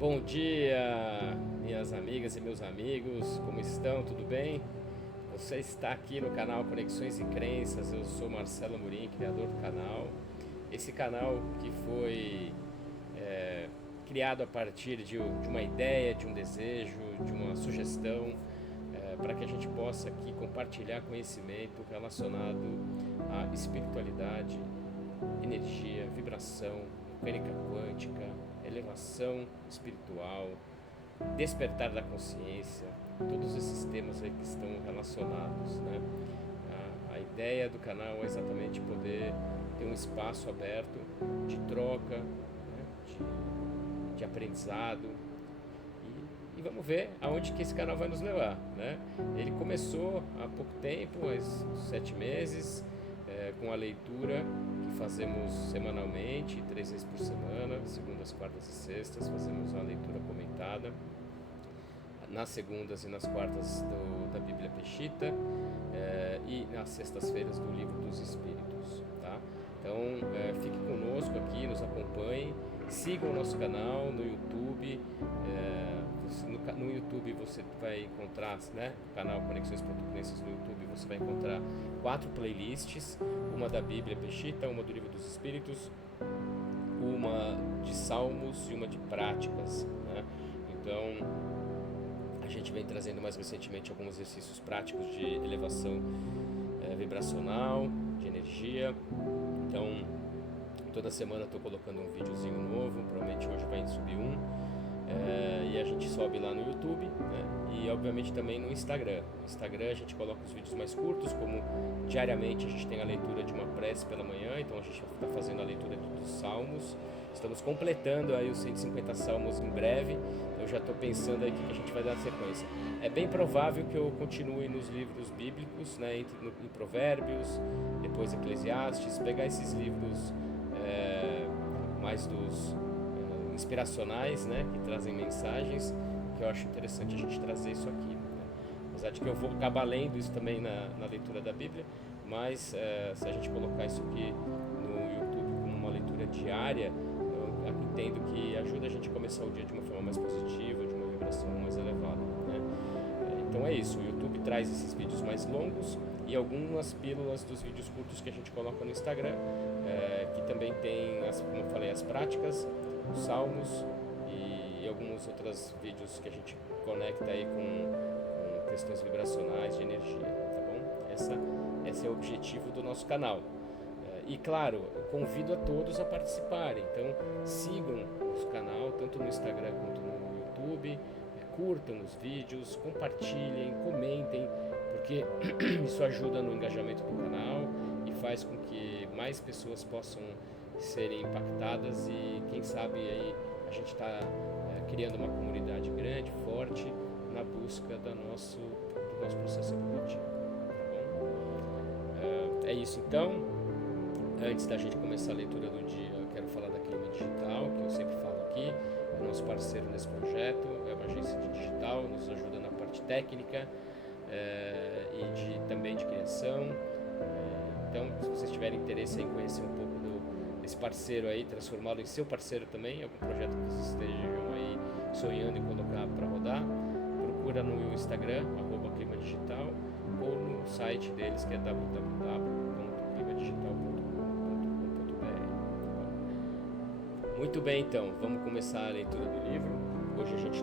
Bom dia, minhas amigas e meus amigos, como estão? Tudo bem? Você está aqui no canal Conexões e Crenças. Eu sou Marcelo Amorim, criador do canal. Esse canal que foi criado a partir de uma ideia, de um desejo, de uma sugestão, para que a gente possa aqui compartilhar conhecimento relacionado à espiritualidade, energia, vibração, mecânica quântica, elevação espiritual, despertar da consciência, todos esses temas aí que estão relacionados, né? A ideia do canal é exatamente poder ter um espaço aberto de troca, né? de aprendizado, e vamos ver aonde que esse canal vai nos levar, né? Ele começou há pouco tempo, há 7 meses, com a leitura que fazemos semanalmente, 3 vezes por semana, segundas, quartas e sextas, fazemos uma leitura comentada, nas segundas e nas quartas da Bíblia Peshitta, e nas sextas-feiras do Livro dos Espíritos, tá? Então, fique conosco aqui, nos acompanhe, siga o nosso canal no YouTube. No YouTube você vai encontrar, né, o canal Conexões.crenças no YouTube, você vai encontrar 4 playlists, uma da Bíblia Peshitta, uma do Livro dos Espíritos, uma de Salmos e uma de Práticas, né? Então, a gente vem trazendo mais recentemente alguns exercícios práticos de elevação vibracional, de energia. Então, toda semana eu estou colocando um videozinho novo, provavelmente hoje vai subir um, e a gente sobe lá no YouTube, né? E obviamente também no Instagram. No Instagram a gente coloca os vídeos mais curtos, como diariamente a gente tem a leitura de uma prece pela manhã, então a gente está fazendo a leitura dos Salmos. Estamos completando aí os 150 Salmos em breve, então eu já estou pensando aí o que a gente vai dar na sequência. É bem provável que eu continue nos livros bíblicos, né, em Provérbios, depois Eclesiastes, pegar esses livros mais dos inspiracionais, né, que trazem mensagens, que eu acho interessante a gente trazer isso aqui, né? Apesar de que eu vou acabar lendo isso também na leitura da Bíblia, mas se a gente colocar isso aqui no YouTube como uma leitura diária, eu entendo que ajuda a gente a começar o dia de uma forma mais positiva, de uma vibração mais elevada, né? Então é isso, o YouTube traz esses vídeos mais longos e algumas pílulas dos vídeos curtos que a gente coloca no Instagram, que também tem, como eu falei, as práticas, os salmos e alguns outros vídeos que a gente conecta aí com questões vibracionais de energia, tá bom? Esse é o objetivo do nosso canal. E claro, eu convido a todos a participarem, então sigam o canal tanto no Instagram quanto no YouTube, curtam os vídeos, compartilhem, comentem, porque isso ajuda no engajamento do canal e faz com que mais pessoas possam serem impactadas, e quem sabe aí a gente está criando uma comunidade grande, forte, na busca do nosso processo evolutivo, tá bom? É isso então. Antes da gente começar a leitura do dia, eu quero falar da Clima Digital, que eu sempre falo aqui, é nosso parceiro nesse projeto, é uma agência de digital, nos ajuda na parte técnica e também de criação. Então, se vocês tiverem interesse em conhecer um pouco desse parceiro aí, transformá-lo em seu parceiro também, algum projeto que vocês estejam aí sonhando em colocar para rodar, procura no Instagram, @Clima Digital, ou no site deles, que é www.climadigital.com. Muito bem, então, vamos começar a leitura do livro. Hoje a gente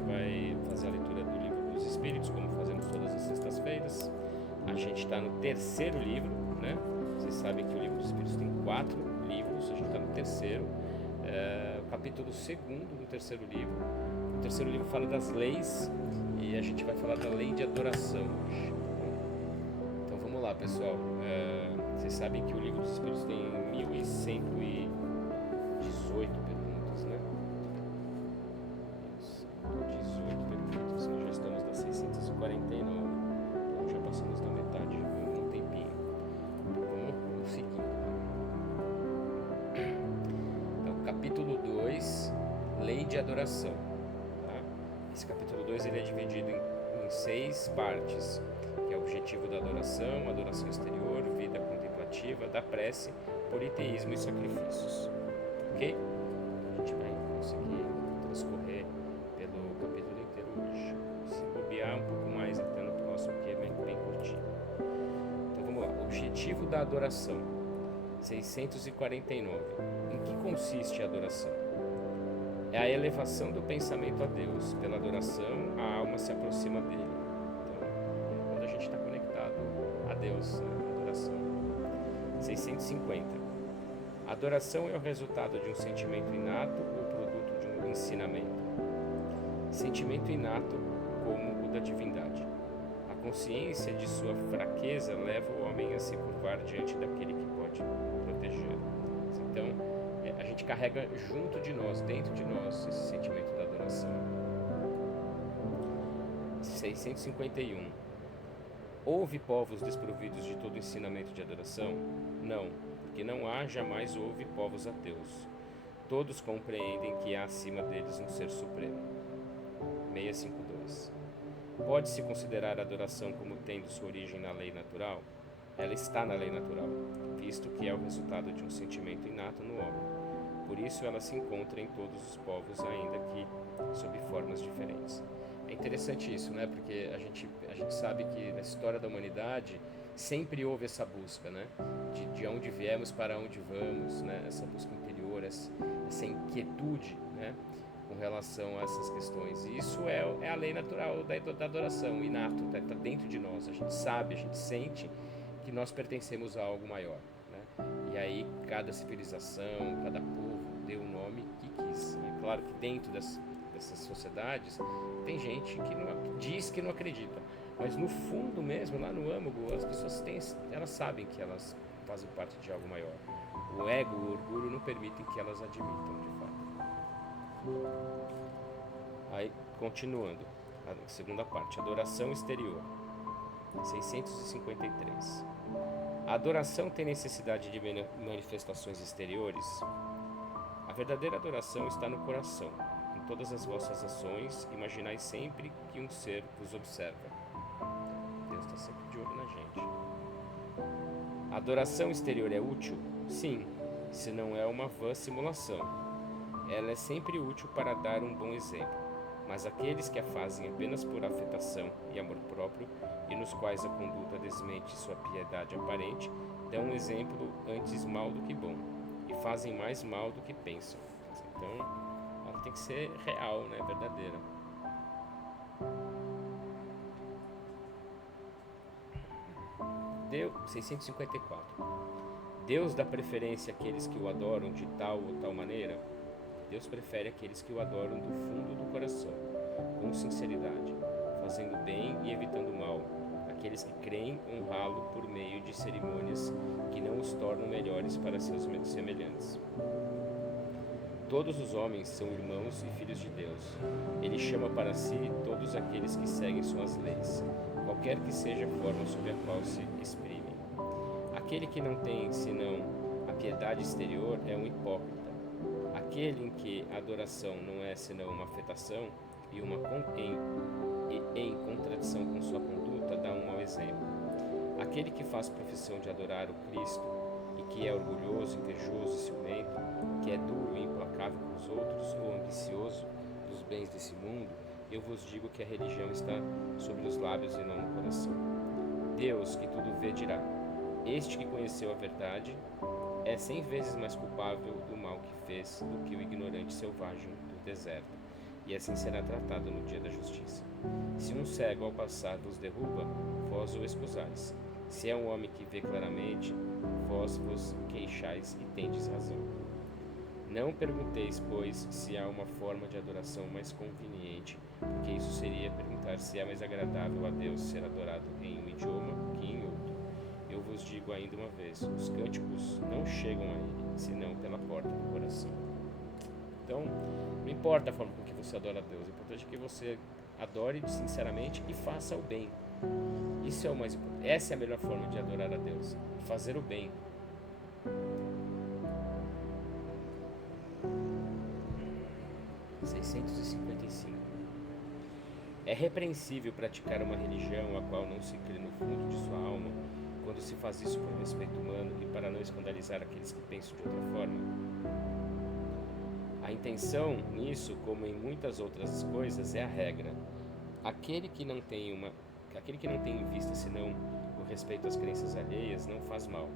vai fazer a leitura do Livro dos Espíritos, como fazemos todas as sextas-feiras. A gente está no terceiro livro, né? Vocês sabem que o Livro dos Espíritos tem 4 livros, a gente está no terceiro, o capítulo 2º do terceiro livro. O terceiro livro fala das leis, e a gente vai falar da lei de adoração hoje. Então vamos lá, pessoal. Vocês sabem que o Livro dos Espíritos tem 1118 perguntas, né? 18 perguntas, nós já estamos nas 649, então já passamos da metade, um tempinho. Vamos seguir. Então, capítulo 2, Lei de Adoração, tá? Esse capítulo 2 ele é dividido em 6 partes, que é o objetivo da adoração, adoração exterior, vida contemplativa, da prece, politeísmo e sacrifícios. Ok? A gente vai conseguir transcorrer objetivo da adoração. 649. Em que consiste a adoração? É a elevação do pensamento a Deus. Pela adoração, a alma se aproxima dele. Então, quando a gente está conectado a Deus, a adoração. 650. A adoração é o resultado de um sentimento inato ou produto de um ensinamento. Sentimento inato como o da divindade. A consciência de sua fraqueza leva o homem a se curvar diante daquele que pode proteger. Então, a gente carrega junto de nós, dentro de nós, esse sentimento da adoração. 651. Houve povos desprovidos de todo ensinamento de adoração? Não, porque não há, jamais houve povos ateus. Todos compreendem que há acima deles um ser supremo. 652. Pode-se considerar a adoração como tendo sua origem na lei natural? Ela está na lei natural, visto que é o resultado de um sentimento inato no homem. Por isso ela se encontra em todos os povos, ainda que sob formas diferentes. É interessante isso, né? Porque a gente sabe que na história da humanidade sempre houve essa busca, né? De onde viemos para onde vamos, né? Essa busca interior, essa inquietude, né? Com relação a essas questões. E isso é a lei natural da adoração, inato, está dentro de nós. A gente sabe, a gente sente que nós pertencemos a algo maior, né? E aí cada civilização, cada povo deu o nome que quis. É claro que dentro dessas sociedades tem gente que diz que não acredita, mas no fundo mesmo, lá no âmago, as pessoas elas sabem que elas fazem parte de algo maior. O ego, o orgulho não permitem que elas admitam de fato. Aí, continuando, a segunda parte, adoração exterior. 653. A adoração tem necessidade de manifestações exteriores? A verdadeira adoração está no coração. Em todas as vossas ações, imaginai sempre que um ser vos observa. Deus está sempre de olho na gente. A adoração exterior é útil? Sim, se não é uma vã simulação. Ela é sempre útil para dar um bom exemplo. Mas aqueles que a fazem apenas por afetação e amor próprio, e nos quais a conduta desmente sua piedade aparente, dão um exemplo antes mal do que bom, e fazem mais mal do que pensam. Então, ela tem que ser real, né? Verdadeira. Deus, 654. Deus dá preferência àqueles que o adoram de tal ou tal maneira? Deus prefere aqueles que o adoram do fundo do coração, com sinceridade, fazendo bem e evitando mal, aqueles que creem honrá-lo por meio de cerimônias que não os tornam melhores para seus semelhantes. Todos os homens são irmãos e filhos de Deus. Ele chama para si todos aqueles que seguem suas leis, qualquer que seja a forma sob a qual se exprimem. Aquele que não tem senão a piedade exterior é um hipócrita. Aquele em que a adoração não é senão uma afetação e em contradição com sua conduta, dá um mau exemplo. Aquele que faz profissão de adorar o Cristo e que é orgulhoso, invejoso e ciumento, que é duro e implacável com os outros ou ambicioso dos bens desse mundo, eu vos digo que a religião está sobre os lábios e não no coração. Deus, que tudo vê, dirá: este que conheceu a verdade é 100 vezes mais culpável do mal que fez do que o ignorante selvagem do deserto, e assim será tratado no dia da justiça. Se um cego ao passar vos derruba, vós o excusais. Se é um homem que vê claramente, vós vos queixais e tendes razão. Não pergunteis, pois, se há uma forma de adoração mais conveniente, porque isso seria perguntar se é mais agradável a Deus ser adorado em um idioma que em outro. Eu vos digo ainda uma vez, os cânticos não chegam a ele, senão pela porta do coração. Então, não importa a forma com que você adora a Deus, o importante é que você adore sinceramente e faça o bem. Isso é o mais importante. Essa é a melhor forma de adorar a Deus, fazer o bem. É repreensível praticar uma religião a qual não se crê no fundo de sua alma, quando se faz isso por respeito humano e para não escandalizar aqueles que pensam de outra forma? A intenção nisso, como em muitas outras coisas, é a regra. Aquele que não tem em vista senão o respeito às crenças alheias não faz mal.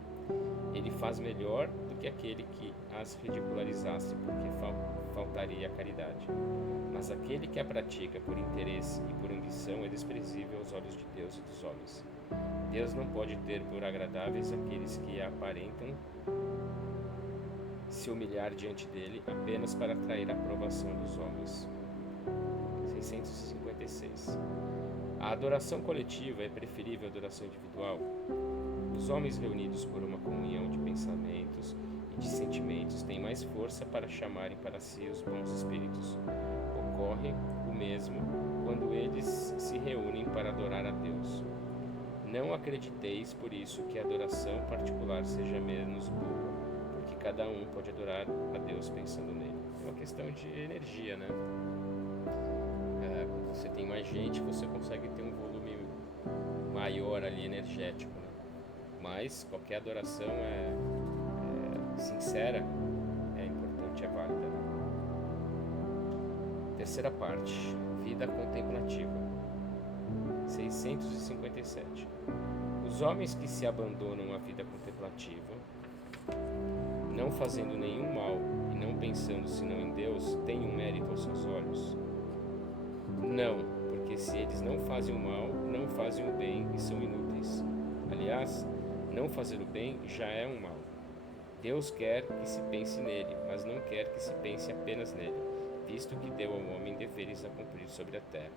Ele faz melhor do que aquele que as ridicularizasse, porque faltaria a caridade. Mas aquele que a pratica por interesse e por ambição é desprezível aos olhos de Deus e dos homens. Deus não pode ter por agradáveis aqueles que aparentam se humilhar diante dele apenas para atrair a aprovação dos homens. 656. A adoração coletiva é preferível à adoração individual? Os homens reunidos por uma comunhão de pensamentos e de sentimentos têm mais força para chamarem para si os bons espíritos. Ocorre o mesmo quando eles se reúnem para adorar a Deus. Não acrediteis, por isso, que a adoração particular seja menos boa, porque cada um pode adorar a Deus pensando nele. É uma questão de energia, né? Quando você tem mais gente, você consegue ter um volume maior ali energético, né? Mas qualquer adoração é sincera, é importante, é válida, né? Terceira parte, vida contemplativa. 657. Os homens que se abandonam à vida contemplativa, não fazendo nenhum mal e não pensando senão em Deus, têm um mérito aos seus olhos? Não, porque se eles não fazem o mal, não fazem o bem e são inúteis. Aliás, não fazer o bem já é um mal. Deus quer que se pense nele, mas não quer que se pense apenas nele, visto que deu ao homem deveres a cumprir sobre a terra.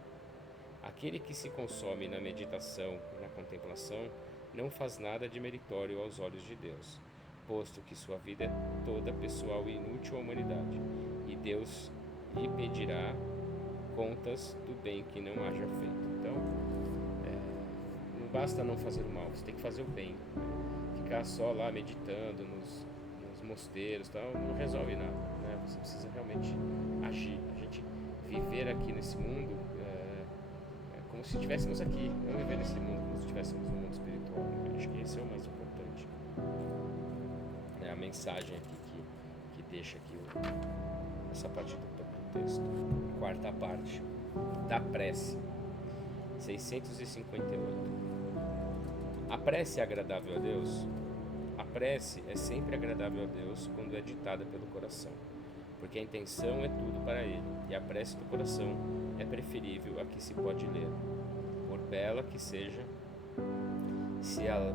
Aquele que se consome na meditação e na contemplação não faz nada de meritório aos olhos de Deus, posto que sua vida é toda pessoal e inútil à humanidade, e Deus lhe pedirá contas do bem que não haja feito. Então, não basta não fazer o mal, você tem que fazer o bem. Ficar só lá meditando nos mosteiros, tal, não resolve nada, né? Você precisa realmente agir. A gente viver aqui nesse mundo como se estivéssemos aqui, não viver nesse mundo como se estivéssemos no mundo espiritual. Acho que esse é o mais importante. É a mensagem aqui que deixa aqui essa parte do texto. Quarta parte, da prece. 658. A prece é agradável a Deus? A prece é sempre agradável a Deus quando é ditada pelo coração, porque a intenção é tudo para Ele, e a prece do coração é preferível a que se pode ler, por bela que seja. Se a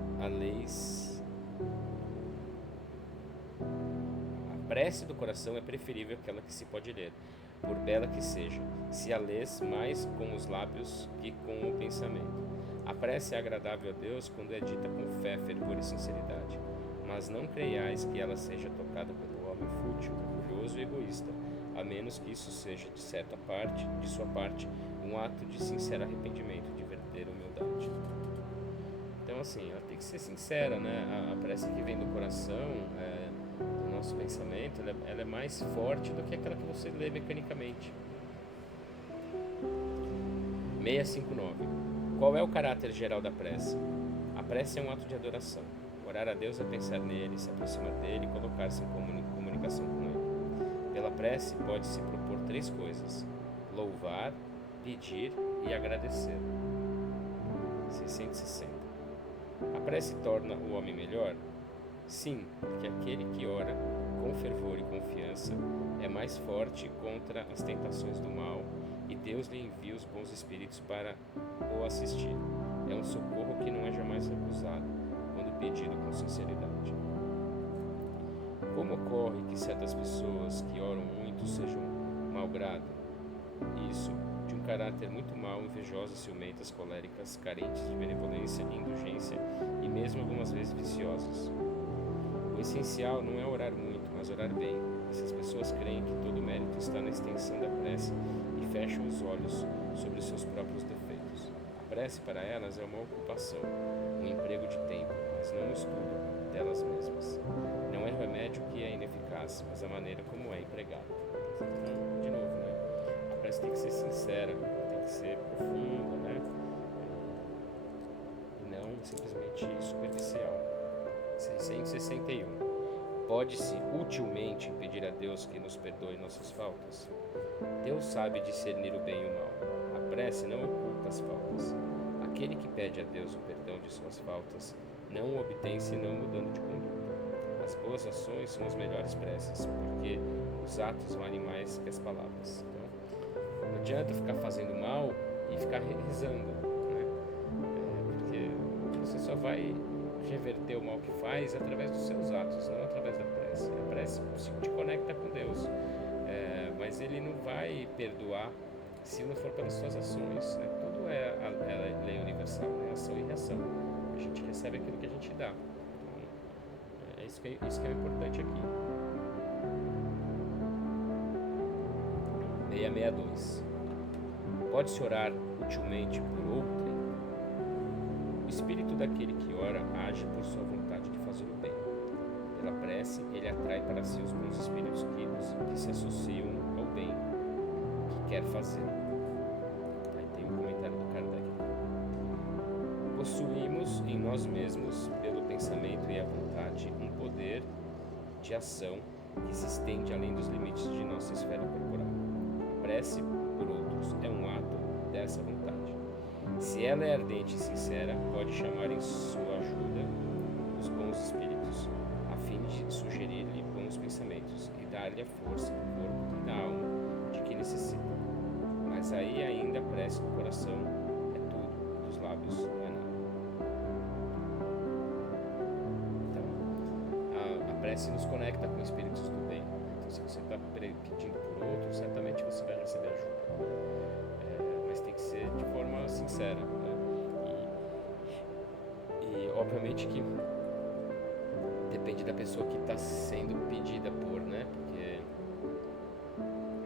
prece do coração é preferível àquela que se pode ler, por bela que seja, se a lês mais com os lábios que com o pensamento. A prece é agradável a Deus quando é dita com fé, fervor e sinceridade, mas não creiais que ela seja tocada pelo homem fútil, orgulhoso e egoísta, a menos que isso seja de sua parte, um ato de sincero arrependimento, de verdadeira humildade. Então, assim, ela tem que ser sincera, né? A prece que vem do coração, do nosso pensamento, ela é mais forte do que aquela que você lê mecanicamente. 659. Qual é o caráter geral da prece? A prece é um ato de adoração. Orar a Deus é pensar nele, se aproximar dele e colocar-se em comunicação com ele. Pela prece pode-se propor três coisas: louvar, pedir e agradecer. 660. A prece torna o homem melhor? Sim, porque aquele que ora com fervor e confiança é mais forte contra as tentações do mal, e Deus lhe envia os bons espíritos para o assistir. É um socorro que não é jamais recusado, quando pedido com sinceridade. Como ocorre que certas pessoas que oram muito sejam mau-grado? Isso, de um caráter muito mau, invejosas, ciumentas, coléricas, carentes de benevolência e indulgência, e mesmo algumas vezes viciosas. O essencial não é orar muito, mas orar bem. Essas pessoas creem que todo o mérito está na extensão da prece e fecham os olhos sobre os seus próprios defeitos. A prece para elas é uma ocupação, um emprego de tempo, mas não um estudo delas mesmas. Não é o remédio que é ineficaz, mas a maneira como é empregado. Então, de novo, né? A prece tem que ser sincera, tem que ser profunda, né? E não simplesmente superficial. 661. Pode-se utilmente pedir a Deus que nos perdoe nossas faltas? Deus sabe discernir o bem e o mal. A prece não oculta as faltas. Aquele que pede a Deus o perdão de suas faltas não o obtém senão mudando de conduta. As boas ações são as melhores preces, porque os atos valem mais que as palavras. Então, não adianta ficar fazendo mal e ficar rezando, né? Porque você só vai reverter o mal que faz através dos seus atos, não através da prece. A prece te conecta com Deus, mas Ele não vai perdoar se não for pelas suas ações, né? Tudo é a lei universal, né? Ação e reação. A gente recebe aquilo que a gente dá. Então, isso que é importante aqui. 662. Pode-se orar utilmente por outrem? O espírito daquele que ora age por sua vontade de fazer o bem. Pela prece, ele atrai para si os bons espíritos que se associam ao bem que quer fazer. Aí tem um comentário do Kardec. Possuímos em nós mesmos, pelo pensamento e a vontade, um poder de ação que se estende além dos limites de nossa esfera corporal. A prece por outros é um ato dessa vontade. Se ela é ardente e sincera, pode chamar em sua ajuda os bons espíritos, a fim de sugerir-lhe bons pensamentos e dar-lhe a força do corpo e da alma de que necessita. Mas aí ainda a prece do coração é tudo, dos lábios não é nada. Então, a prece nos conecta com espíritos do bem. Então, se você está pedindo por outro, certamente você vai receber ajuda. Mas tem que ser de forma sincera, né? E obviamente que depende da pessoa que está sendo pedida por, né? Porque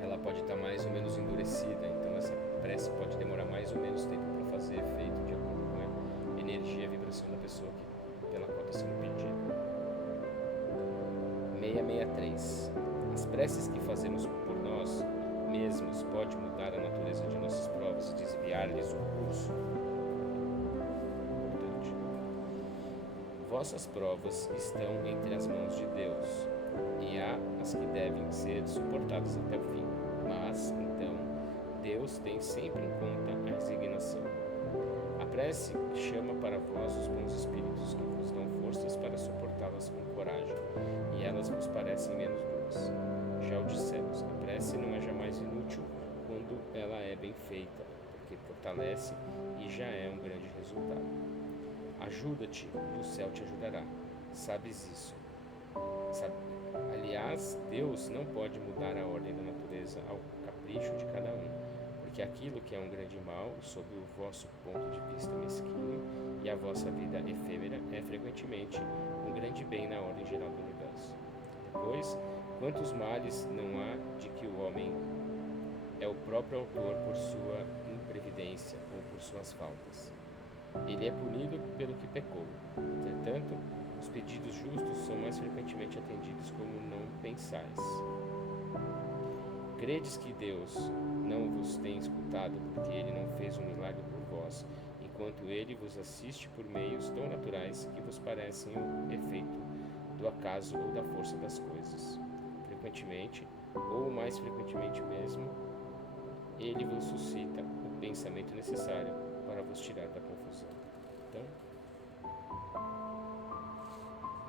ela pode estar mais ou menos endurecida, então essa prece pode demorar mais ou menos tempo para fazer efeito de acordo com a energia e a vibração da pessoa pela qual está sendo pedida. 663. As preces que fazemos por nós mesmos pode mudar a natureza de nossas provas e desviar-lhes o curso. Importante. Vossas provas estão entre as mãos de Deus, e há as que devem ser suportadas até o fim. Mas, então, Deus tem sempre em conta a resignação. A prece chama para vós os bons espíritos que vos dão forças para suportá-las com coragem, e elas vos parecem menos duras. Já o dissemos, a prece não é jamais inútil quando ela é bem feita, porque fortalece e já é um grande resultado. Ajuda-te e o céu te ajudará. Sabes isso. Aliás, Deus não pode mudar a ordem da natureza ao capricho de cada um, porque aquilo que é um grande mal, sob o vosso ponto de vista mesquinho e a vossa vida efêmera, é frequentemente um grande bem na ordem geral do universo. Depois, quantos males não há de que o homem é o próprio autor por sua imprevidência ou por suas faltas? Ele é punido pelo que pecou. Entretanto, os pedidos justos são mais frequentemente atendidos como não pensais. Credes que Deus não vos tem escutado porque Ele não fez um milagre por vós, enquanto Ele vos assiste por meios tão naturais que vos parecem o efeito do acaso ou da força das coisas. Frequentemente, ou mais frequentemente mesmo, Ele vos suscita o pensamento necessário para vos tirar da confusão. Então,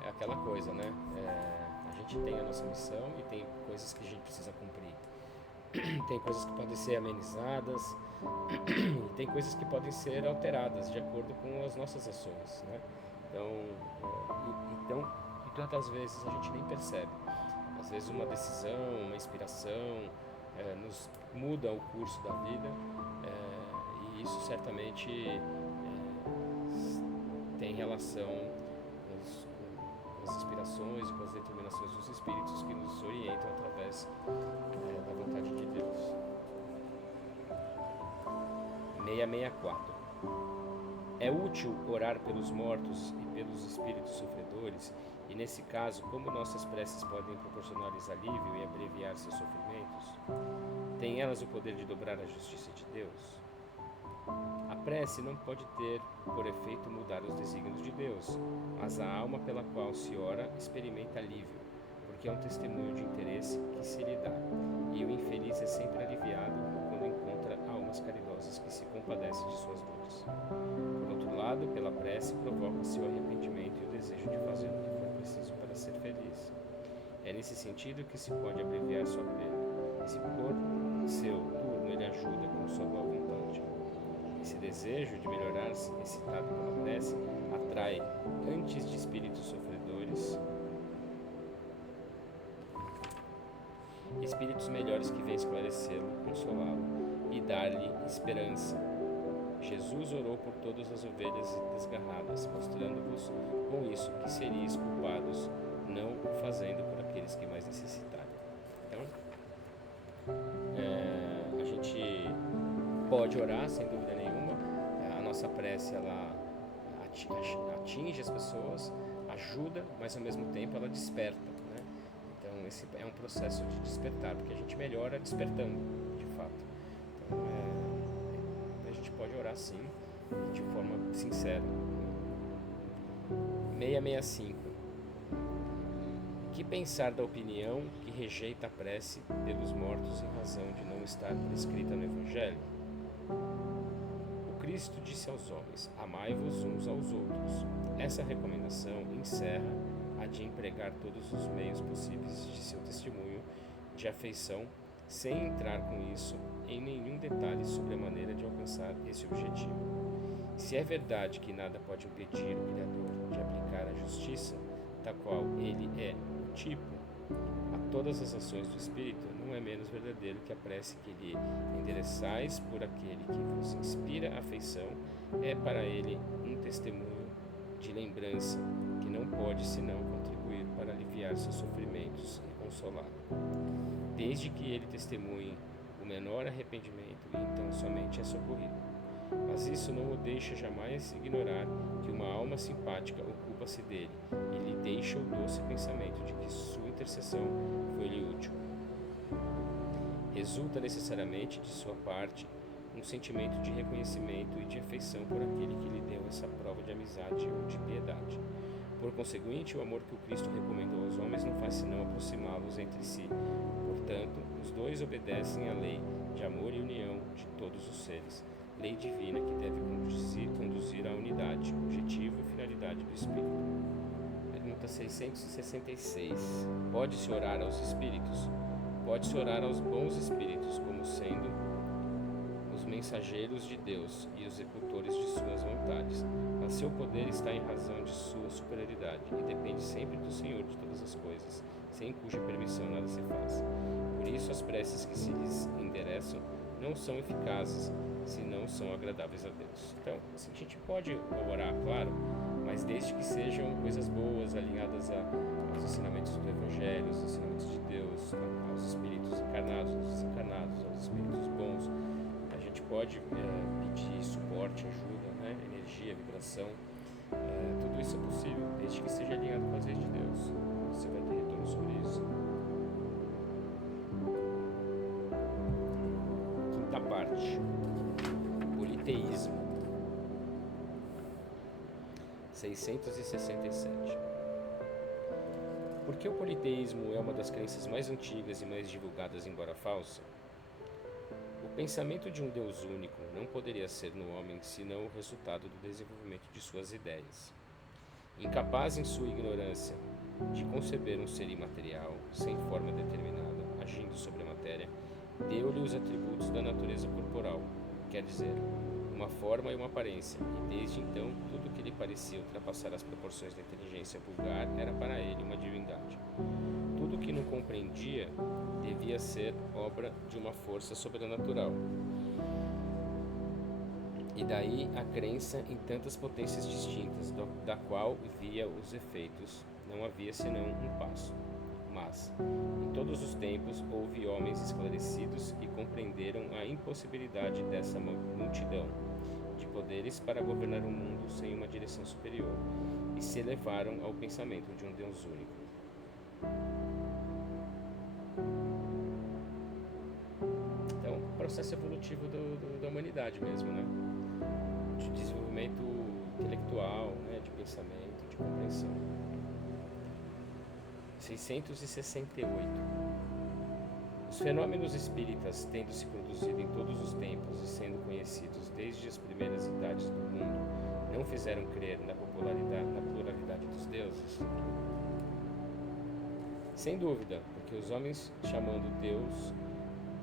é aquela coisa, né? A gente tem a nossa missão e tem coisas que a gente precisa cumprir. Tem coisas que podem ser amenizadas e tem coisas que podem ser alteradas de acordo com as nossas ações, né? Então, e tantas vezes a gente nem percebe. Às vezes uma decisão, uma inspiração nos muda o curso da vida, e isso certamente tem relação com as inspirações e com as determinações dos espíritos que nos orientam através da vontade de Deus. 664. É útil orar pelos mortos e pelos espíritos sofredores, e nesse caso, como nossas preces podem proporcionar-lhes alívio e abreviar seus sofrimentos? Têm elas o poder de dobrar a justiça de Deus? A prece não pode ter por efeito mudar os desígnios de Deus, mas a alma pela qual se ora experimenta alívio, porque é um testemunho de interesse que se lhe dá, e o infeliz é sempre aliviado quando encontra almas caridosas que se compadecem de suas dores. prece provoca-se o arrependimento e o desejo de fazer o que for preciso para ser feliz. É nesse sentido que se pode abreviar sua pena. Se por seu turno ele ajuda com sua boa vontade. Esse desejo de melhorar-se, excitado pela prece, atrai, antes de espíritos sofredores, espíritos melhores que vêm esclarecê-lo, consolá-lo e dar-lhe esperança. Jesus orou por todas as ovelhas desgarradas, mostrando-vos com isso que seríeis culpados, não o fazendo por aqueles que mais necessitarem. Então, a gente pode orar, sem dúvida nenhuma. A nossa prece, ela atinge as pessoas, ajuda, mas ao mesmo tempo ela desperta, né? Então, esse é um processo de despertar, porque a gente melhora despertando, de fato. Então, a gente pode orar sim, de forma sincera. 665. Que pensar da opinião que rejeita a prece pelos mortos em razão de não estar prescrita no Evangelho? O Cristo disse aos homens: amai-vos uns aos outros. Essa recomendação encerra a de empregar todos os meios possíveis de seu testemunho de afeição, sem entrar com isso em nenhum detalhe sobre a maneira de alcançar esse objetivo. Se é verdade que nada pode impedir o Criador de aplicar a justiça, da qual ele é o tipo, a todas as ações do Espírito, não é menos verdadeiro que a prece que lhe endereçais por aquele que vos inspira afeição, é para ele um testemunho de lembrança que não pode senão contribuir para aliviar seus sofrimentos e consolá-lo. Desde que ele testemunhe o menor arrependimento, e então somente é socorrido. Mas isso não o deixa jamais ignorar que uma alma simpática ocupa-se dele e lhe deixa o doce pensamento de que sua intercessão foi-lhe útil. Resulta necessariamente de sua parte um sentimento de reconhecimento e de afeição por aquele que lhe deu essa prova de amizade ou de piedade. Por conseguinte, o amor que o Cristo recomendou aos homens não faz senão aproximá-los entre si. Portanto, os dois obedecem à lei de amor e união de todos os seres, lei divina que deve conduzir à unidade, objetivo e finalidade do Espírito. Pergunta 666. Pode-se orar aos Espíritos? Pode-se orar aos bons Espíritos, como sendo os mensageiros de Deus e os executores de suas vontades. Mas seu poder está em razão de sua superioridade e depende sempre do Senhor de todas as coisas, sem cuja permissão nada se faz. Por isso, as preces que se lhes endereçam não são eficazes, se não são agradáveis a Deus. Então, assim, a gente pode orar, claro, mas desde que sejam coisas boas, alinhadas aos ensinamentos do Evangelho, aos ensinamentos de Deus, aos espíritos encarnados, aos desencarnados, aos espíritos bons. A gente pode pedir suporte, ajuda, né? Energia, vibração, tudo isso é possível, desde que seja alinhado com as leis de Deus. Você vai ter retorno sobre isso. Quinta parte. Politeísmo. 667. Por que o politeísmo é uma das crenças mais antigas e mais divulgadas, embora falsa? O pensamento de um Deus único não poderia ser no homem senão o resultado do desenvolvimento de suas ideias. Incapaz em sua ignorância de conceber um ser imaterial, sem forma determinada, agindo sobre a matéria, deu-lhe os atributos da natureza corporal, quer dizer, uma forma e uma aparência, e desde então tudo que lhe parecia ultrapassar as proporções da inteligência vulgar era para ele uma divindade. Tudo que não compreendia devia ser obra de uma força sobrenatural. E daí a crença em tantas potências distintas, da qual via os efeitos, não havia senão um passo. Mas, em todos os tempos, houve homens esclarecidos que compreenderam a impossibilidade dessa multidão de poderes para governar o mundo sem uma direção superior, e se elevaram ao pensamento de um Deus único. Então, processo evolutivo da humanidade mesmo, né? De desenvolvimento intelectual, né? De pensamento, de compreensão. 668. Os fenômenos espíritas, tendo se produzido em todos os tempos e sendo conhecidos desde as primeiras idades do mundo, não fizeram crer na pluralidade dos deuses? Sem dúvida, porque os homens, chamando Deus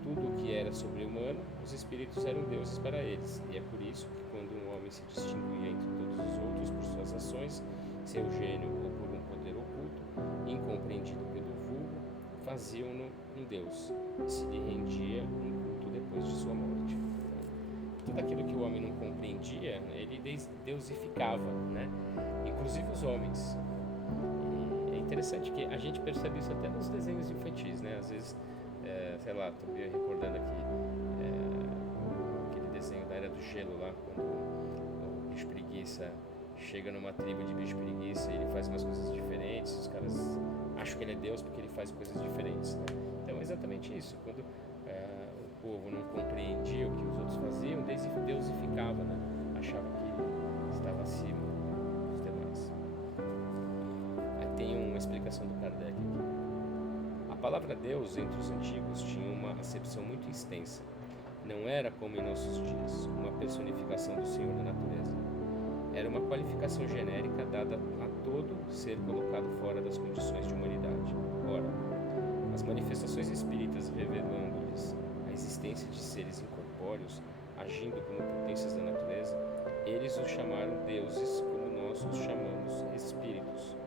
tudo o que era sobre-humano, os espíritos eram deuses para eles, e é por isso que quando um homem se distinguia entre todos os outros por suas ações, seu gênio ou por um poder oculto, incompreendido pelo vulgo, faziam-no um deus, e se lhe rendia um culto depois de sua morte. Então, tudo aquilo que o homem não compreendia, ele deusificava, né? Inclusive os homens. E é interessante que a gente percebe isso até nos desenhos infantis, né? Às vezes, sei lá, estou me recordando aqui aquele desenho da Era do Gelo lá, quando o bicho preguiça chega numa tribo de bicho preguiça e ele faz umas coisas diferentes, os caras acham que ele é Deus porque ele faz coisas diferentes, né? Então é exatamente isso, quando o povo não compreendia o que os outros faziam, deusificava, né? Achava que estava acima dos demais. Aí tem uma explicação do Kardec aqui. A palavra Deus entre os antigos tinha uma acepção muito extensa. Não era, como em nossos dias, uma personificação do Senhor da natureza. Era uma qualificação genérica dada a todo ser colocado fora das condições de humanidade. Ora, as manifestações espíritas revelando-lhes a existência de seres incorpóreos, agindo como potências da natureza, eles os chamaram deuses como nós os chamamos espíritos.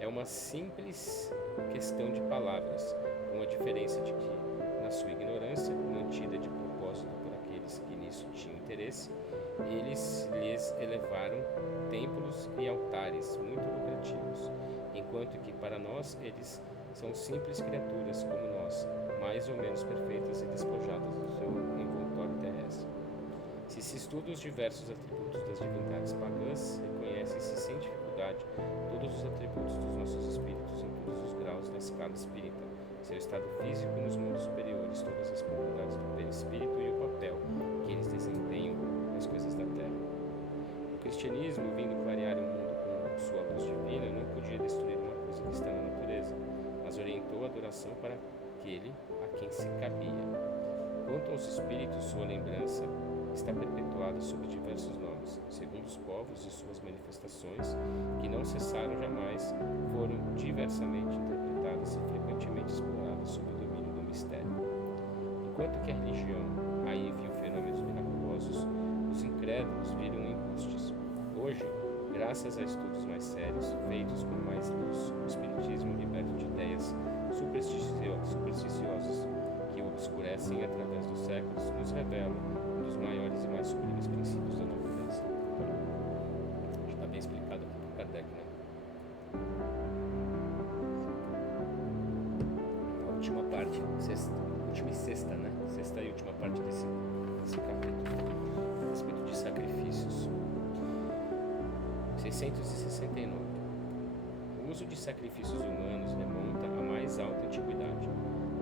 É uma simples questão de palavras, com a diferença de que, na sua ignorância, mantida de propósito por aqueles que nisso tinham interesse, eles lhes elevaram templos e altares muito lucrativos, enquanto que para nós eles são simples criaturas como nós, mais ou menos perfeitas e despojadas do seu envoltório terrestre. Se estuda os diversos atributos das divindades pagãs, reconhece-se sem dificuldade todos os atributos dos nossos espíritos em todos os graus da escala espírita, seu estado físico nos mundos superiores, todas as propriedades do perispírito e o papel que eles desempenham nas coisas da terra. O cristianismo, vindo clarear o mundo com sua luz divina, não podia destruir uma coisa que está na natureza, mas orientou a adoração para aquele a quem se cabia. Quanto aos espíritos, sua lembrança está perpetuada sob diversos nomes, segundo os povos e suas manifestações, que não cessaram jamais, foram diversamente interpretadas e frequentemente exploradas sob o domínio do mistério. Enquanto que a religião aí viu fenômenos miraculosos, os incrédulos viram embustes. Hoje, graças a estudos mais sérios, feitos com mais luz, o espiritismo, liberto de ideias supersticiosas que o obscurecem através dos séculos, nos revela um dos maiores e mais sublimes princípios da natureza. Está bem explicado aqui por Kardec, né? A última parte, última e sexta, né? Sexta e última parte desse capítulo, a respeito de sacrifícios. 669. O uso de sacrifícios humanos remonta à mais alta antiguidade.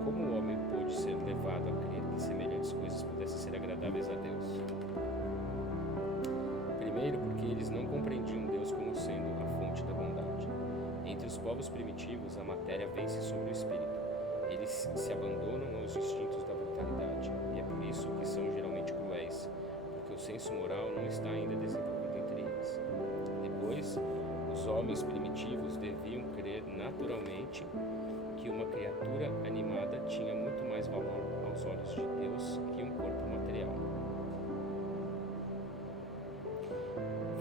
Como o homem pôde ser levado a crer que semelhantes coisas pudessem ser agradáveis a Deus? Primeiro, porque eles não compreendiam Deus como sendo a fonte da bondade. Entre os povos primitivos, a matéria vence sobre o espírito. Eles se abandonam aos instintos da brutalidade, e é por isso que são geralmente cruéis, porque o senso moral não está ainda desenvolvido entre eles. Depois, os homens primitivos deviam crer naturalmente que uma criatura animada tinha muito mais valor aos olhos de Deus que um corpo material.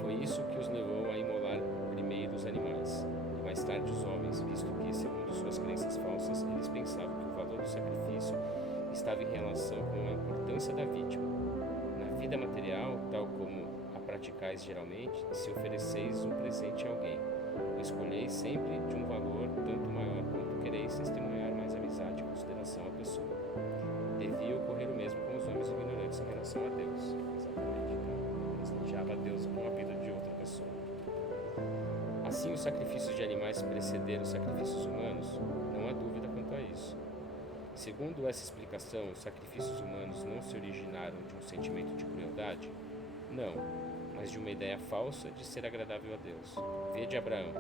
Foi isso que os levou a imolar primeiro os animais, e mais tarde os homens, visto que, segundo suas crenças falsas, eles pensavam que o valor do sacrifício estava em relação com a importância da vítima. Na vida material, tal como a praticais geralmente, se ofereceis um presente a alguém, o escolheis sempre de um valor tanto maior quanto quereis testemunhar mais amizade e consideração à pessoa. Devia ocorrer o mesmo com os homens ignorantes em relação a Deus. Exatamente. Presenteava a Deus com a vida de outra pessoa. Assim, os sacrifícios de animais precederam os sacrifícios humanos? Não há dúvida quanto a isso. Segundo essa explicação, os sacrifícios humanos não se originaram de um sentimento de crueldade? Não, mas de uma ideia falsa de ser agradável a Deus. Vede Abraão.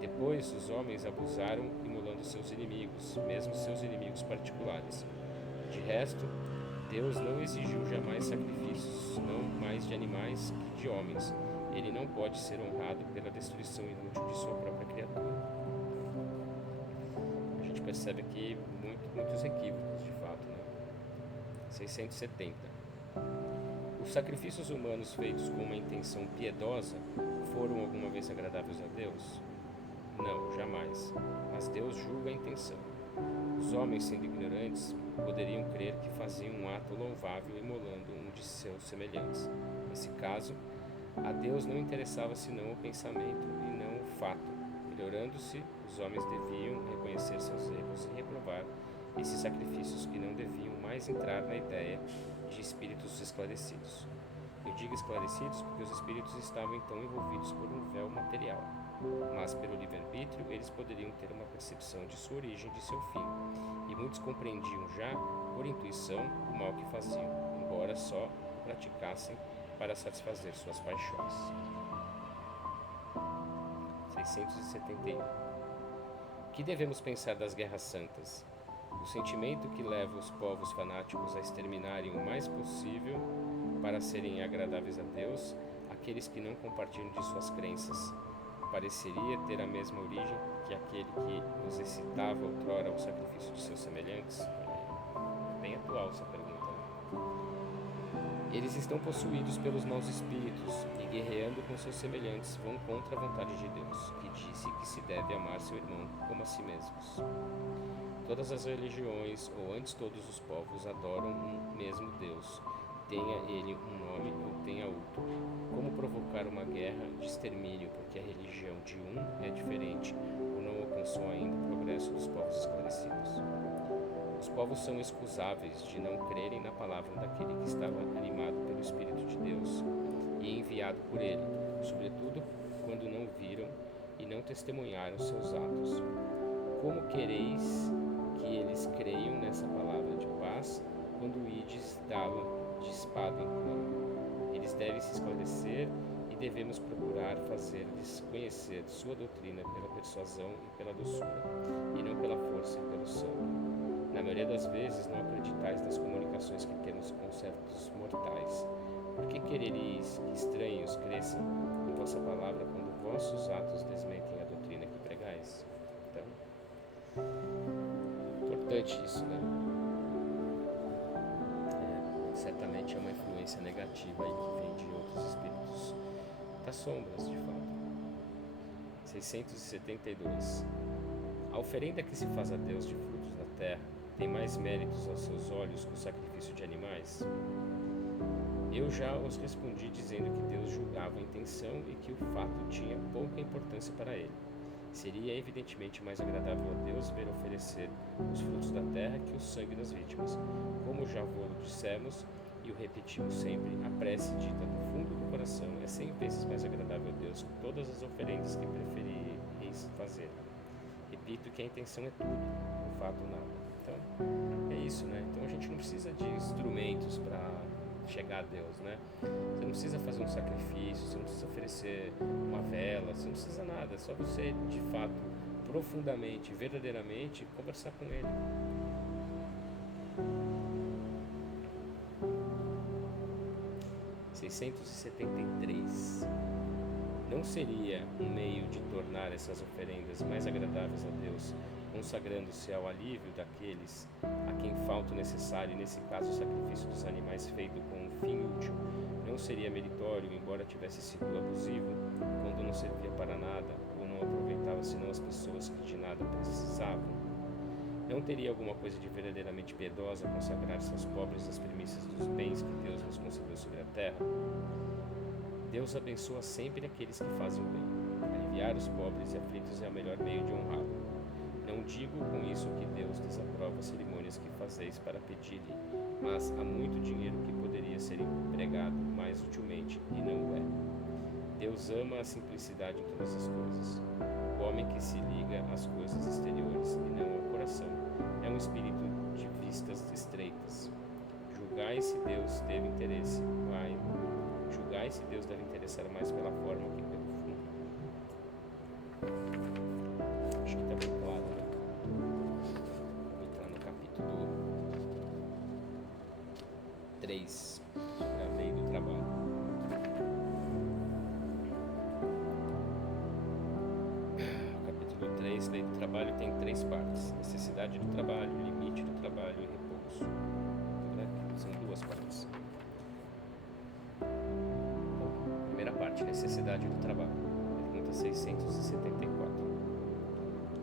Depois, os homens abusaram, imolando dos seus inimigos, mesmo seus inimigos particulares. De resto, Deus não exigiu jamais sacrifícios, não mais de animais que de homens. Ele não pode ser honrado pela destruição inútil de sua própria criatura. A gente percebe aqui muitos equívocos, de fato, né? 670. Os sacrifícios humanos feitos com uma intenção piedosa foram alguma vez agradáveis a Deus? Não, jamais. Mas Deus julga a intenção. Os homens, sendo ignorantes, poderiam crer que faziam um ato louvável imolando um de seus semelhantes. Nesse caso, a Deus não interessava senão o pensamento e não o fato. Melhorando-se, os homens deviam reconhecer seus erros e reprovar esses sacrifícios que não deviam mais entrar na ideia de espíritos esclarecidos. Eu digo esclarecidos porque os espíritos estavam então envolvidos por um véu material, mas pelo livre-arbítrio eles poderiam ter uma percepção de sua origem e de seu fim, e muitos compreendiam já, por intuição, o mal que faziam, embora só o praticassem para satisfazer suas paixões. 671. O que devemos pensar das guerras santas? O sentimento que leva os povos fanáticos a exterminarem o mais possível para serem agradáveis a Deus, aqueles que não compartilham de suas crenças, pareceria ter a mesma origem que aquele que os excitava outrora ao sacrifício de seus semelhantes? Bem atual essa pergunta, né? Eles estão possuídos pelos maus espíritos e, guerreando com seus semelhantes, vão contra a vontade de Deus, que disse que se deve amar seu irmão como a si mesmos. Todas as religiões, ou antes todos os povos, adoram um mesmo Deus, tenha ele um nome ou tenha outro. Como provocar uma guerra de extermínio porque a religião de um é diferente ou não alcançou ainda o progresso dos povos esclarecidos? Os povos são excusáveis de não crerem na palavra daquele que estava animado pelo Espírito de Deus e enviado por ele, sobretudo quando não viram e não testemunharam seus atos. Como quereis que eles creiam nessa palavra de paz quando ides dá-la de espada em punho? Eles devem se esclarecer e devemos procurar fazer-lhes conhecer sua doutrina pela persuasão e pela doçura, e não pela força e pelo sangue. Na maioria das vezes não acreditais nas comunicações que temos com certos mortais. Por que quereis que estranhos cresçam em vossa palavra quando vossos atos desmentem a doutrina que pregais? Então, importante isso, né? Certamente é uma influência negativa aí que vem de outros espíritos das sombras, de fato. 672. A oferenda que se faz a Deus de frutos da terra tem mais méritos aos seus olhos que o sacrifício de animais? Eu já os respondi dizendo que Deus julgava a intenção e que o fato tinha pouca importância para ele. Seria evidentemente mais agradável a Deus ver oferecer os frutos da terra que o sangue das vítimas. Como já vos dissemos e o repetimos sempre, a prece dita do fundo do coração é 100 vezes mais agradável a Deus que todas as oferendas que preferis fazer. Repito que a intenção é tudo, o fato nada. Então, é isso, né? Então a gente não precisa de instrumentos para chegar a Deus, né? Você não precisa fazer um sacrifício, você não precisa oferecer uma vela, você não precisa nada, é só você, de fato, profundamente, verdadeiramente, conversar com Ele. (673) 673. Não seria um meio de tornar essas oferendas mais agradáveis a Deus, consagrando-se ao alívio daqueles a quem falta o necessário, e nesse caso o sacrifício dos animais feito com um fim útil? Não seria meritório, embora tivesse sido abusivo, quando não servia para nada, ou não aproveitava senão as pessoas que de nada precisavam? Não teria alguma coisa de verdadeiramente piedosa consagrar-se aos pobres as primícias dos bens que Deus nos concedeu sobre a terra? Deus abençoa sempre aqueles que fazem o bem. Aliviar os pobres e aflitos é o melhor meio de honrá-lo. Não digo com isso que Deus desaprova as cerimônias que fazeis para pedir-lhe, mas há muito dinheiro que poderia ser empregado mais utilmente e não o é. Deus ama a simplicidade em todas as coisas. O homem que se liga às coisas exteriores e não ao coração é um espírito de vistas estreitas. Julgai se Deus teve interesse, julgai se Deus deve interessar mais pela forma que pelo fundo. Acho que está bem claro, né? 3, sobre a lei do trabalho. O capítulo 3, lei do trabalho, tem 3 partes: necessidade do trabalho, limite do trabalho e repouso. São 2 partes. Bom, primeira parte, necessidade do trabalho. Pergunta 674.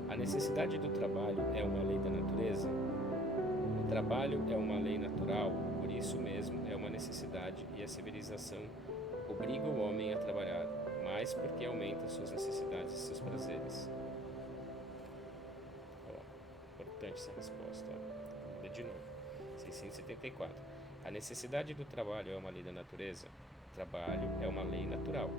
A necessidade do trabalho é uma lei da natureza? O trabalho é uma lei natural, por isso mesmo é uma necessidade, e a civilização obriga o homem a trabalhar, mais porque aumenta suas necessidades e seus prazeres. Importante essa resposta. Vou ler de novo. 674. A necessidade do trabalho é uma lei da natureza? O trabalho é uma lei natural,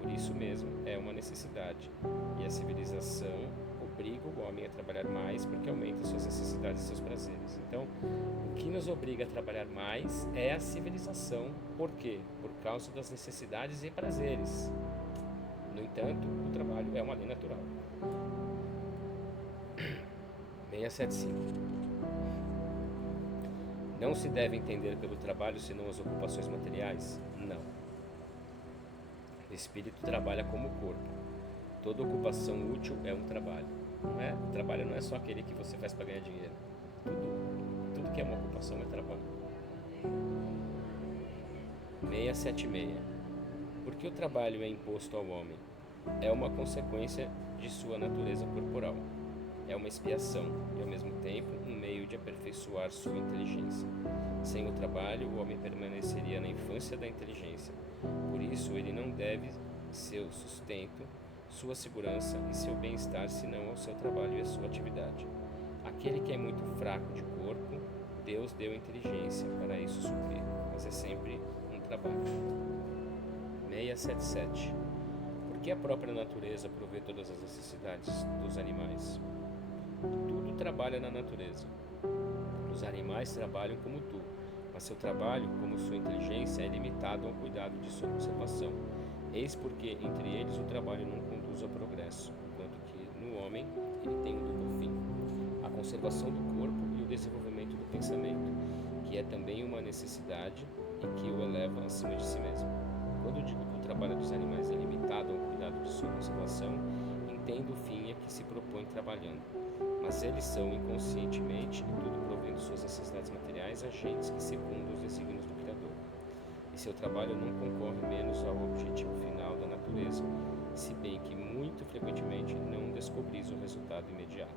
por isso mesmo é uma necessidade, e a civilização obriga o homem a trabalhar mais porque aumenta suas necessidades e seus prazeres. Então, o que nos obriga a trabalhar mais é a civilização. Por quê? Por causa das necessidades e prazeres. No entanto, o trabalho é uma lei natural. 675. Não se deve entender pelo trabalho senão as ocupações materiais? Não. O espírito trabalha como o corpo. Toda ocupação útil é um trabalho. O trabalho não é só aquele que você faz para ganhar dinheiro. Tudo que é uma ocupação é trabalho. 676. Por que o trabalho é imposto ao homem? É uma consequência de sua natureza corporal. É uma expiação e, ao mesmo tempo, um meio de aperfeiçoar sua inteligência. Sem o trabalho, o homem permaneceria na infância da inteligência. Por isso, ele não deve seu sustento, sua segurança e seu bem-estar senão ao seu trabalho e à sua atividade. Aquele que é muito fraco de corpo, Deus deu inteligência para isso suprir, mas é sempre um trabalho. 677. Por que a própria natureza provê todas as necessidades dos animais? Tudo trabalha na natureza. Os animais trabalham como tu, mas seu trabalho, como sua inteligência, é limitado ao cuidado de sua conservação. Eis porque entre eles o trabalho não conduz ao progresso, enquanto que no homem ele tem um duplo fim: a conservação do corpo e o desenvolvimento do pensamento, que é também uma necessidade e que o eleva acima de si mesmo. Quando digo que o trabalho dos animais é limitado ao cuidado de sua conservação, entendo o fim a que se propõe trabalhando. Mas eles são inconscientemente, e tudo provendo suas necessidades materiais, agentes que secundam os desígnios do Criador. E seu trabalho não concorre menos ao objetivo final da natureza, se bem que muito frequentemente não descobris o resultado imediato.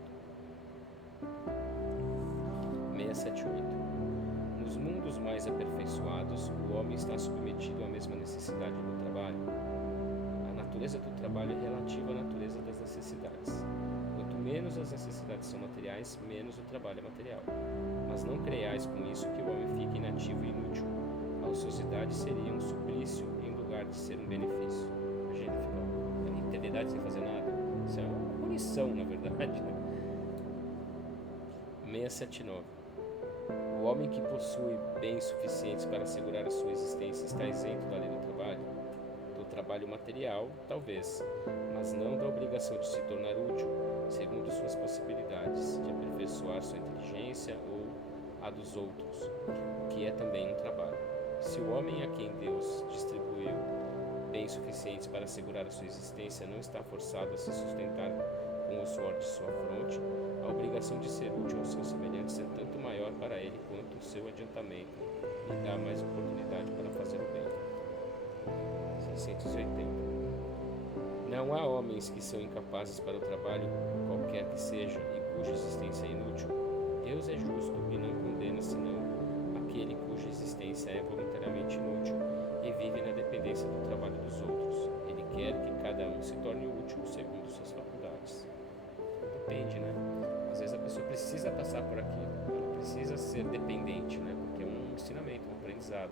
678. Nos mundos mais aperfeiçoados, o homem está submetido à mesma necessidade do trabalho. A natureza do trabalho é relativa à natureza das necessidades. Quanto menos as necessidades são materiais, menos o trabalho é material. Mas não creiais com isso que o homem fique inativo e inútil. A ociosidade seria um suplício em lugar de ser um benefício. Imagina, ficar a eternidade sem fazer nada. Isso é uma punição, na verdade. 679. O homem que possui bens suficientes para assegurar a sua existência está isento da lei do trabalho? Do trabalho material, talvez, mas não da obrigação de se tornar útil, segundo suas possibilidades, de aperfeiçoar sua inteligência ou a dos outros, o que é também um trabalho. Se o homem a quem Deus distribuiu bens suficientes para assegurar a sua existência não está forçado a se sustentar com o suor de sua fronte, a obrigação de ser útil aos seus semelhantes é tanto maior para ele quanto o seu adiantamento lhe dá mais oportunidade para fazer o bem. 680. Não há homens que são incapazes para o trabalho, qualquer que seja, e cuja existência é inútil. Deus é justo e não condena senão aquele cuja existência é voluntariamente inútil e vive na dependência do trabalho dos outros. Ele quer que cada um se torne útil segundo suas faculdades. Depende, né? Às vezes a pessoa precisa passar por aquilo, ela precisa ser dependente, né? Porque é um ensinamento, um aprendizado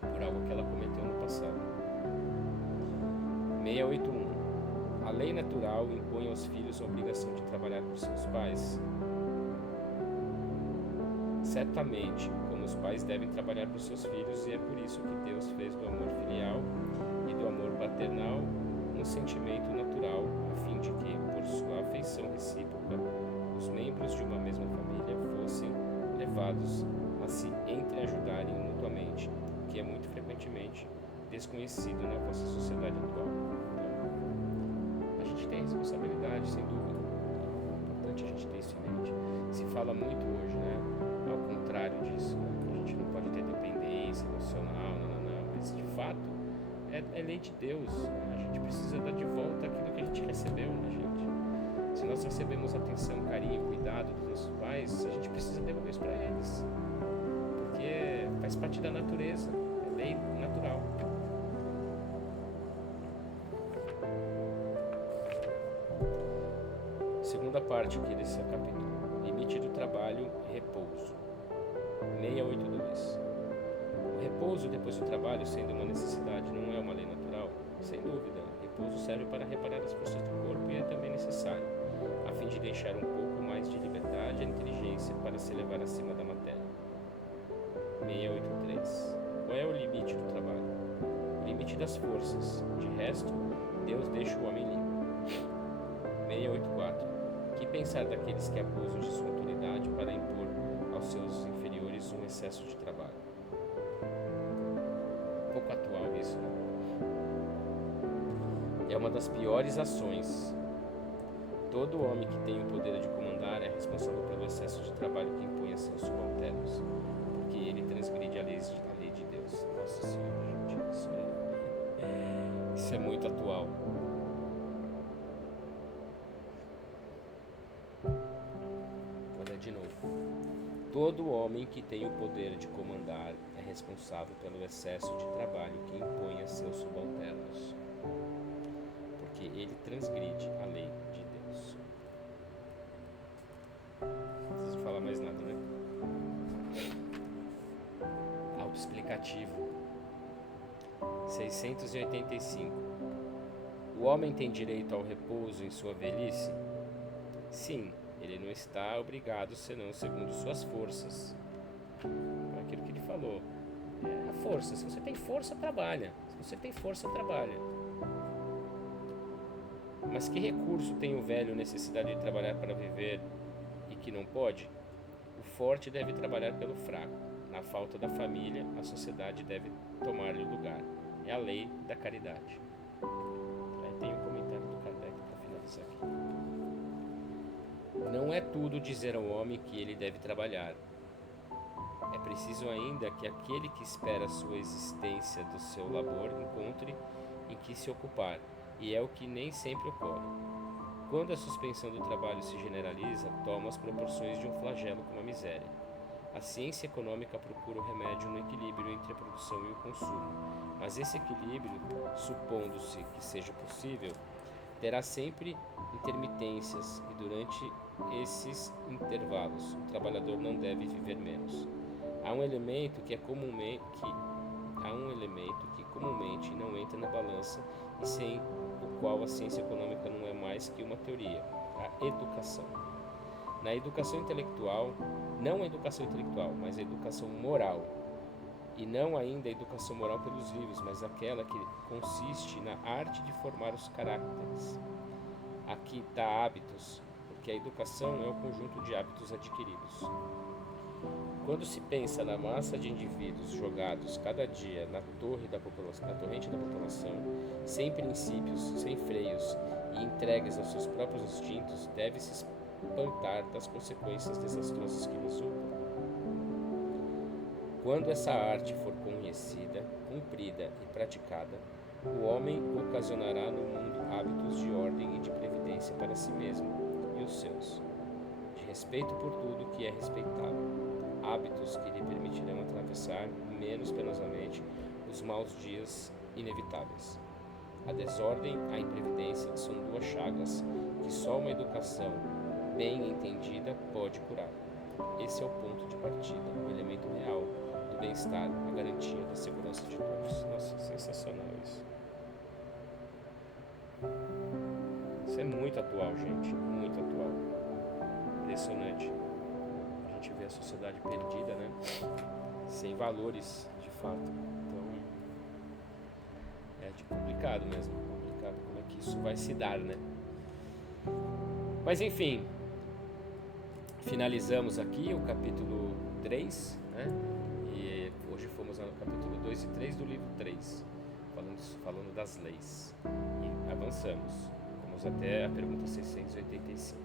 por algo que ela cometeu no passado. 681. A lei natural impõe aos filhos a obrigação de trabalhar por seus pais? Certamente, como os pais devem trabalhar por seus filhos, e é por isso que Deus fez do amor filial e do amor paternal um sentimento natural, a fim de que, por sua afeição recíproca, os membros de uma mesma família fossem levados a se entreajudarem mutuamente, que é muito frequentemente desconhecido na nossa sociedade atual. Então, a gente tem responsabilidade, sem dúvida. É importante a gente ter isso em mente. Se fala muito hoje, né? Ao contrário disso, né? Que a gente não pode ter dependência emocional, não. Mas de fato é lei de Deus. Né? A gente precisa dar de volta aquilo que a gente recebeu, né, gente? Se nós recebemos atenção, carinho, cuidado dos nossos pais, a gente precisa devolver isso para eles. Porque faz parte da natureza, é lei natural. Segunda parte aqui desse capítulo: limite do trabalho e repouso. 682. O repouso depois do trabalho, sendo uma necessidade, não é uma lei natural? Sem dúvida, repouso serve para reparar as forças do corpo e é também necessário, a fim de deixar um pouco mais de liberdade e inteligência para se elevar acima da matéria. 683. Qual é o limite do trabalho? O limite das forças. De resto, Deus deixa o homem livre. 684. Que pensar daqueles que abusam de sua autoridade para impor aos seus inferiores um excesso de trabalho? Pouco atual isso, né? É uma das piores ações. Todo homem que tem o poder de comandar é responsável pelo excesso de trabalho que impõe a seus subalternos, porque ele transgride a lei de Deus. Nossa Senhora, gente, isso é muito atual. Vou ler de novo. Todo homem que tem o poder de comandar é responsável pelo excesso de trabalho que impõe a seus subalternos, porque ele transgride a lei de Deus. Não preciso falar mais nada, né? Autoexplicativo. 685. O homem tem direito ao repouso em sua velhice? Sim, ele não está obrigado, senão segundo suas forças. Aquilo que ele falou. É a força. Se você tem força, trabalha. Se você tem força, trabalha. Mas que recurso tem o velho necessidade de trabalhar para viver e que não pode? O forte deve trabalhar pelo fraco. Na falta da família, a sociedade deve tomar-lhe o lugar. É a lei da caridade. Aí tem um comentário do Kardec para finalizar aqui. Não é tudo dizer ao homem que ele deve trabalhar. É preciso ainda que aquele que espera a sua existência do seu labor encontre em que se ocupar, e é o que nem sempre ocorre. Quando a suspensão do trabalho se generaliza, toma as proporções de um flagelo como a miséria. A ciência econômica procura o remédio no equilíbrio entre a produção e o consumo, mas esse equilíbrio, supondo-se que seja possível, terá sempre intermitências e durante esses intervalos o trabalhador não deve viver menos. Há um elemento que comumente não entra na balança e sem o qual a ciência econômica não é mais que uma teoria: a educação. Na educação intelectual, não a educação intelectual, mas a educação moral. E não ainda a educação moral pelos livros, mas aquela que consiste na arte de formar os caracteres. Aqui está hábitos, porque a educação é o conjunto de hábitos adquiridos. Quando se pensa na massa de indivíduos jogados cada dia na torrente da população, sem princípios, sem freios e entregues aos seus próprios instintos, deve-se espantar das consequências desastrosas que resultam. Quando essa arte for conhecida, cumprida e praticada, o homem ocasionará no mundo hábitos de ordem e de previdência para si mesmo e os seus, de respeito por tudo que é respeitável, hábitos que lhe permitirão atravessar menos penosamente os maus dias inevitáveis. A desordem e a imprevidência são duas chagas que só uma educação bem entendida pode curar. Esse é o ponto de partida, o elemento real do bem-estar, a garantia da segurança de todos. Nossa, sensacional isso. Isso é muito atual, gente, muito atual. Impressionante. A gente vê a sociedade perdida, né? Sem valores, de fato. Então, é complicado mesmo. Complicado como é que isso vai se dar, né? Mas enfim, finalizamos aqui o capítulo 3, né? E hoje fomos no capítulo 2 e 3 do livro 3, falando das leis. E avançamos. Vamos até a pergunta 685.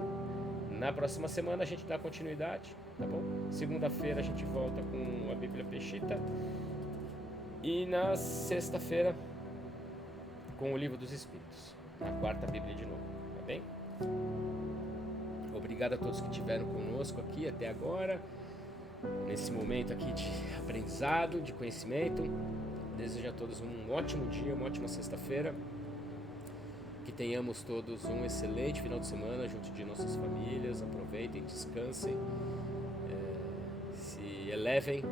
Na próxima semana a gente dá continuidade, tá bom? Segunda-feira a gente volta com a Bíblia Peshitta. E na sexta-feira com o Livro dos Espíritos. Na quarta Bíblia de novo, tá bem? Obrigado a todos que estiveram conosco aqui até agora, nesse momento aqui de aprendizado, de conhecimento. Desejo a todos um ótimo dia, uma ótima sexta-feira. Que tenhamos todos um excelente final de semana junto de nossas famílias. Aproveitem, descansem, se elevem.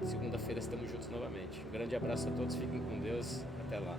E segunda-feira estamos juntos novamente. Um grande abraço a todos, fiquem com Deus. Até lá.